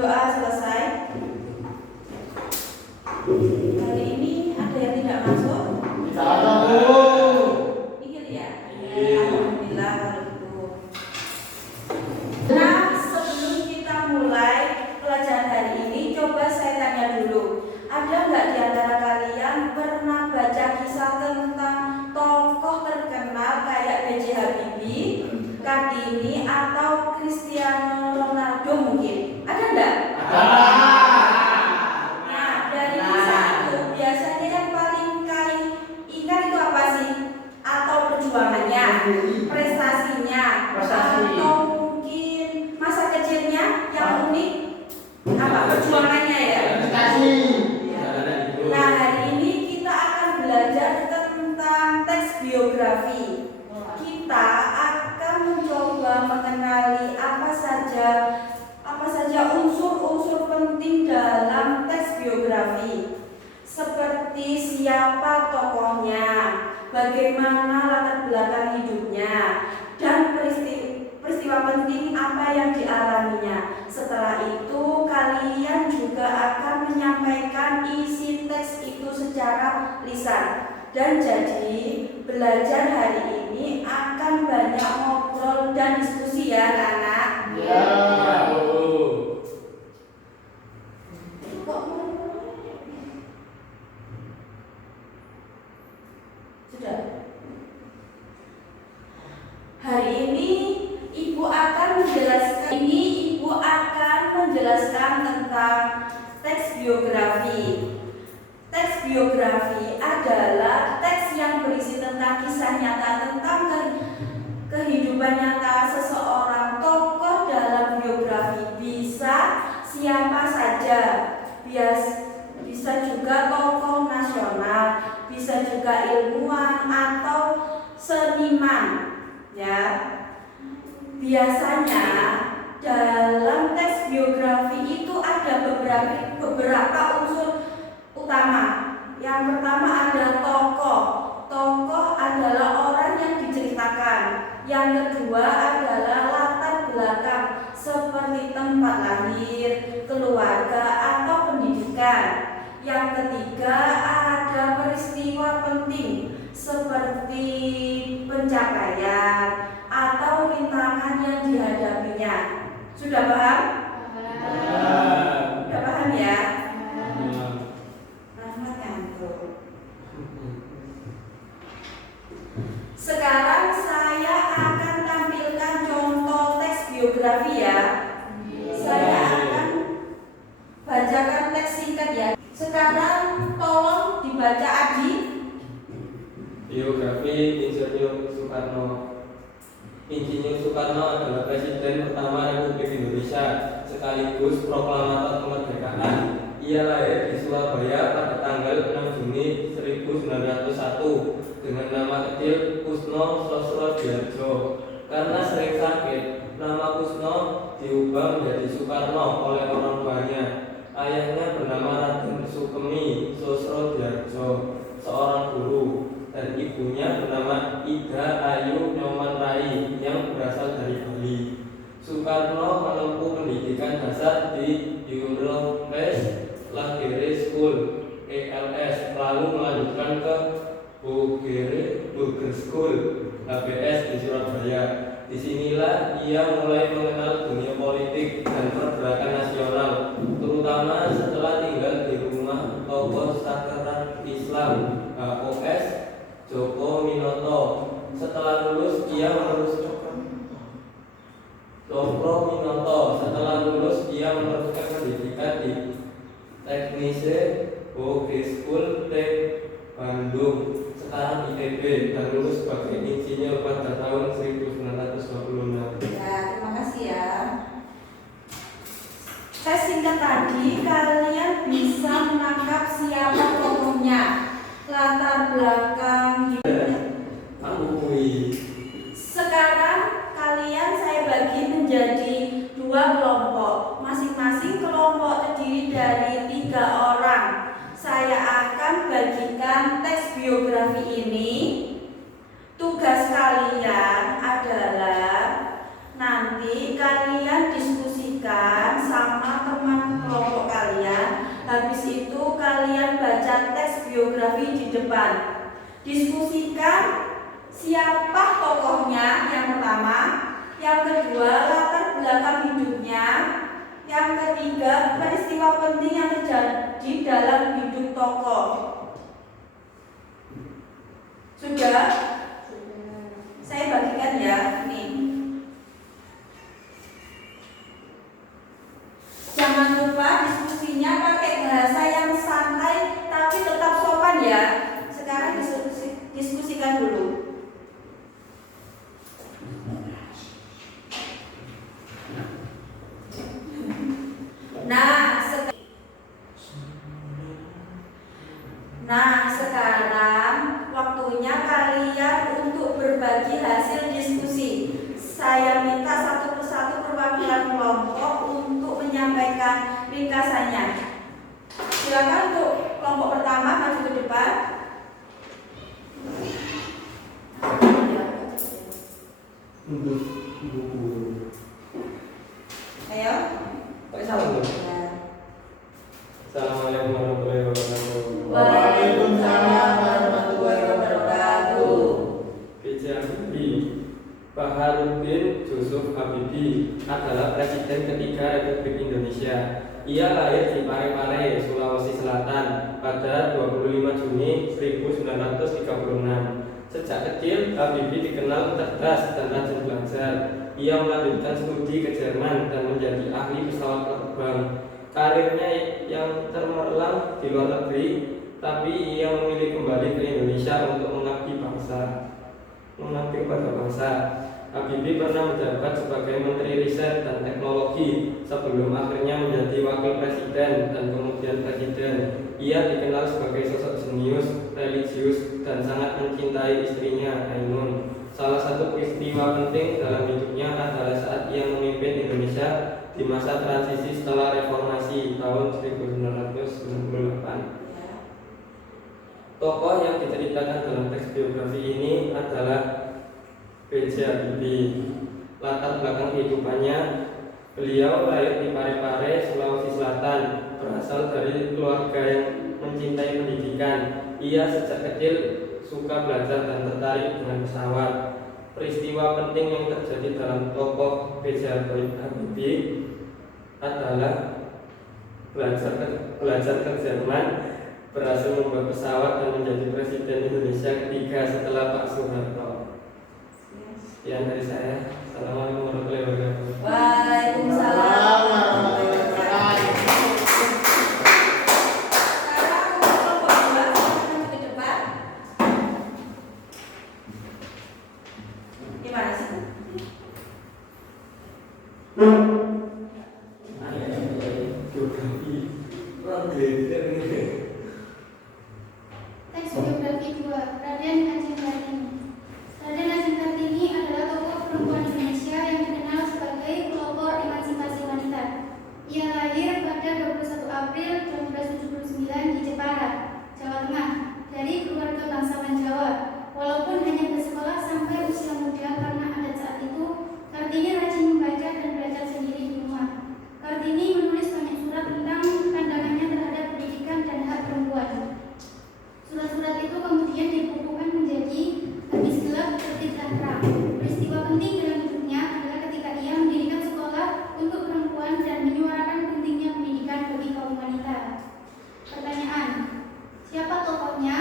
Berdoa selesai. Hari ini ada yang tidak masuk? Tidak ada, Bu. Ingat ya? Iya. Alhamdulillah kalau gitu. Nah, sebelum kita mulai pelajaran hari ini, coba saya tanya dulu. Ada nggak di antara kalian pernah baca kisah tentang tokoh terkenal kayak B.J. Habibie, Kartini, atau Cristiano Ronaldo mungkin? Ada nggak? Nah, dari kisah itu biasanya yang paling kali ingat itu apa sih? Atau perjuangannya, prestasinya, atau mungkin masa kecilnya yang unik? Apa perjuangannya ya? Nah, hari ini kita akan belajar tentang teks biografi. Kita akan mencoba mengenali apa saja unsur-unsur penting dalam teks biografi. Seperti siapa tokohnya, bagaimana latar belakang hidupnya, dan peristiwa penting apa yang dialaminya. Setelah itu kalian juga akan menyampaikan isi teks itu secara lisan. Dan jadi belajar hari ini akan banyak ngobrol dan diskusi ya anak-anak. Ya. Sudah. Hari ini Ibu akan menjelaskan tentang teks biografi. Teks biografi adalah teks yang berisi tentang kisah nyata tentang kehidupan nyata seseorang. Tokoh dalam biografi bisa siapa saja, bisa juga tokoh nasional, bisa juga ilmuwan atau seniman, ya. Biasanya dalam teks biografi itu ada beberapa unsur utama. Yang pertama ada tokoh. Tokoh adalah orang yang diceritakan. Yang kedua adalah latar belakang seperti tempat lahir, keluarga, atau pendidikan. Yang ketiga ada peristiwa penting seperti pencapaian atau rintangan yang dihadapinya. Sudah paham? Sudah paham ya? Rahmat ngantuk. Sekarang saya akan tampilkan contoh teks biografi ya. Saya akan bacakan teks singkat ya. Sekarang tolong dibaca Adi. Biografi Insinyur Soekarno. Insinyur Soekarno adalah Presiden pertama Republik Indonesia sekaligus proklamator kemerdekaan. Ia lahir di Surabaya pada tanggal 6 Juni 1901 dengan nama kecil Kusno Sosrodjarjo. Karena sering sakit, nama Kusno diubah menjadi Soekarno oleh orang tuanya. Ayahnya bernama Raden Sukemi Sosrodjarjo, seorang guru, dan ibunya bernama Ida Ayu Nyoman Rai yang berasal dari Bali. Soekarno menempuh pendidikan dasar di Europees Lagere School (ELS), lalu melanjutkan ke Burger School (HBS) di Surabaya. Disinilah ia mulai mengenal dunia politik dan pergerakan nasional, terutama setelah tinggal di rumah tokoh sakral Islam HOS Djoko Minoto. Setelah lulus ia meneruskan pendidikan di Teknische Hogeschool Bandung, sekarang ITB, dan lulus sebagai insinyur pada tahun 1926. Ya, terima kasih ya. Tes singkat tadi kalian bisa menangkap siapa tokohnya, latar belakang hidupnya. Sekarang kalian saya bagi menjadi 2 kelompok. Masing-masing kelompok terdiri dari 3 orang. Saya akan bagikan teks biografi ini. Tugas kalian adalah nanti kalian diskusikan sama teman biografi di depan. Diskusikan siapa tokohnya yang pertama, yang kedua latar belakang hidupnya, yang ketiga peristiwa penting yang terjadi dalam hidup tokoh. Sudah? Saya bagikan ya, nih. Jangan lupa diskusinya pakai bahasa yang santai tapi tetap sopan ya. Sekarang diskusikan dulu. Nah, sekarang waktunya kalian untuk berbagi hasil diskusi. Saya minta satu persatu perwakilan kelompok untuk menyampaikan ringkasannya. Silakan untuk kelompok pertama maju ke depan. Untuk buku. Ayo. Pakai salam dong. Assalamualaikum warahmatullahi wabarakatuh. Waalaikumsalam warahmatullahi wabarakatuh. B.J. Habibie. Baharudin Yusuf Habibie adalah Presiden ketiga Republik Indonesia. Ia lahir di Parepare, Sulawesi Selatan pada 25 Juni 1936. Sejak kecil, Habibie dikenal cerdas dan rajin belajar. Ia melanjutkan studi ke Jerman dan menjadi ahli pesawat terbang. Karirnya yang cemerlang di luar negeri, tapi ia memilih kembali ke Indonesia untuk mengabdi kepada bangsa. Habibie pernah menjabat sebagai Menteri Riset dan Teknologi sebelum akhirnya menjadi Wakil Presiden dan kemudian Presiden. Ia dikenal sebagai sosok jenius, religius, dan sangat mencintai istrinya, Ainun. Salah satu peristiwa penting dalam hidupnya adalah saat ia memimpin Indonesia di masa transisi setelah reformasi tahun 1998. Tokoh yang diceritakan dalam teks biografi ini adalah B.J. Habibie. Latar belakang kehidupannya, beliau lahir di Parepare, Sulawesi Selatan, berasal dari keluarga yang mencintai pendidikan. Ia sejak kecil suka belajar dan tertarik dengan pesawat. Peristiwa penting yang terjadi dalam tokoh B.J. Habibie adalah belajar ke Jerman, berhasil membuat pesawat dan menjadi Presiden Indonesia ketiga setelah Pak Soeharto. Sekian dari saya. Assalamualaikum warahmatullahi wabarakatuh. Waalaikumsalam warahmatullahi wabarakatuh. Sekarang kelompok dua maju ke depan. Gimana sih? Teks biografi 2, Raden Ajeng Kartini. Raden Ajeng Kartini adalah tokoh perempuan Indonesia yang dikenal sebagai pelopor emansipasi wanita. Ia lahir pada 21 April 1979 di Jepara, Jawa Tengah, dari keluarga bangsawan Jawa. Walaupun hanya bersekolah sampai usia muda karena adat saat itu, Kartini rajin membaca dan belajar sendiri di rumah. Kartini menulis banyak surat tentang pandangannya terhadap pendidikan dan hak perempuan. Surat-surat itu kemudian dibukukan menjadi Hadis Gelap Tertib dan Terang. Peristiwa penting dalam hidupnya adalah ketika ia mendirikan sekolah untuk perempuan dan menyuarakan pentingnya pendidikan bagi kaum wanita. Pertanyaan, siapa tokohnya?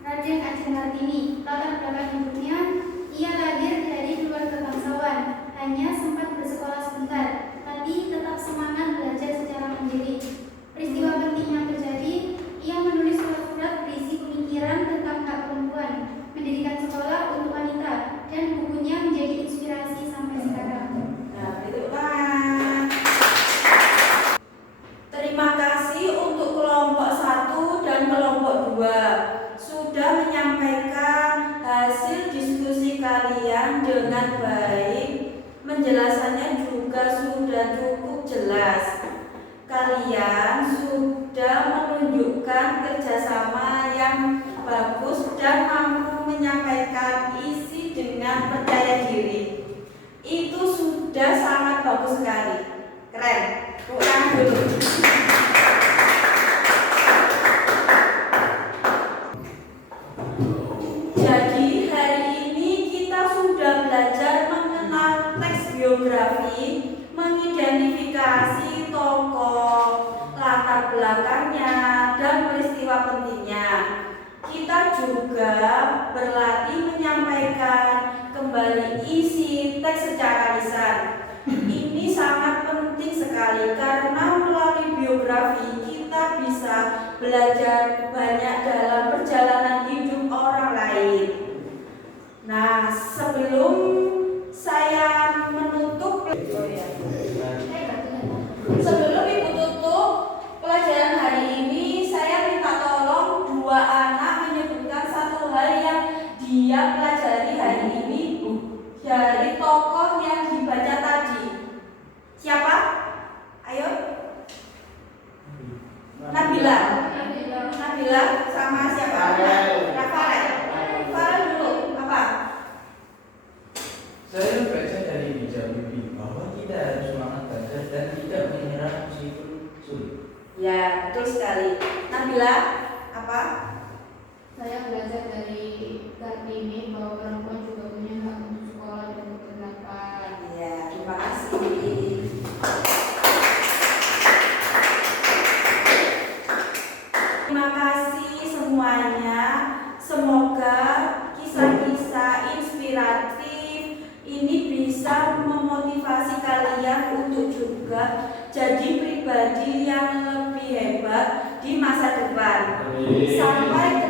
Raden Ajeng Kartini. Latar belakang hidupnya, ia lahir dari keluarga bangsawan, hanya sempat bersekolah sebentar, tapi tetap semangat belajar secara mandiri. Peristiwa penting yang terjadi, ia menulis surat-surat berisi pemikiran tentang hak perempuan, mendirikan sekolah untuk wanita, dan bukunya menjadi inspirasi sampai sekarang. Nah, berikutlah. Terima kasih untuk kelompok 1 dan kelompok 2 sudah menyampaikan hasil diskusi kalian dengan baik. Penjelasannya juga sudah cukup jelas. Kalian sudah menunjukkan kerjasama yang bagus dan mampu menyampaikan isi dengan percaya diri. Itu sudah sangat bagus sekali. Keren. Tepuk tangan dulu. kita juga berlatih menyampaikan kembali isi teks secara lisan. Ini sangat penting sekali karena melalui biografi kita bisa belajar banyak dalam perjalanan hidup orang lain. Nah, sebelum saya menutup, sebelum Ibu tutup pelajaran hari ini, saya minta tolong dua anak menyebutkan satu hal yang dia pelajari hari ini, Bu, dari tokoh yang dibaca tadi. Siapa? Ayo. Nabila. Nabila sama siapa? Rafael. Rafael dulu. Apa? Saya baca dari bijak bibi bahwa kita harus semangat belajar dan tidak menyerah meskipun sulit. Ya, betul sekali. Nabila, apa? Saya belajar dari Kartini bahwa perempuan juga punya hak untuk sekolah dan berpendapat. Ya, terima kasih. Terima kasih semuanya. Semoga kisah-kisah inspiratif ini bisa memotivasi kalian untuk juga jadi pribadi yang lebih hebat di masa depan. Sampai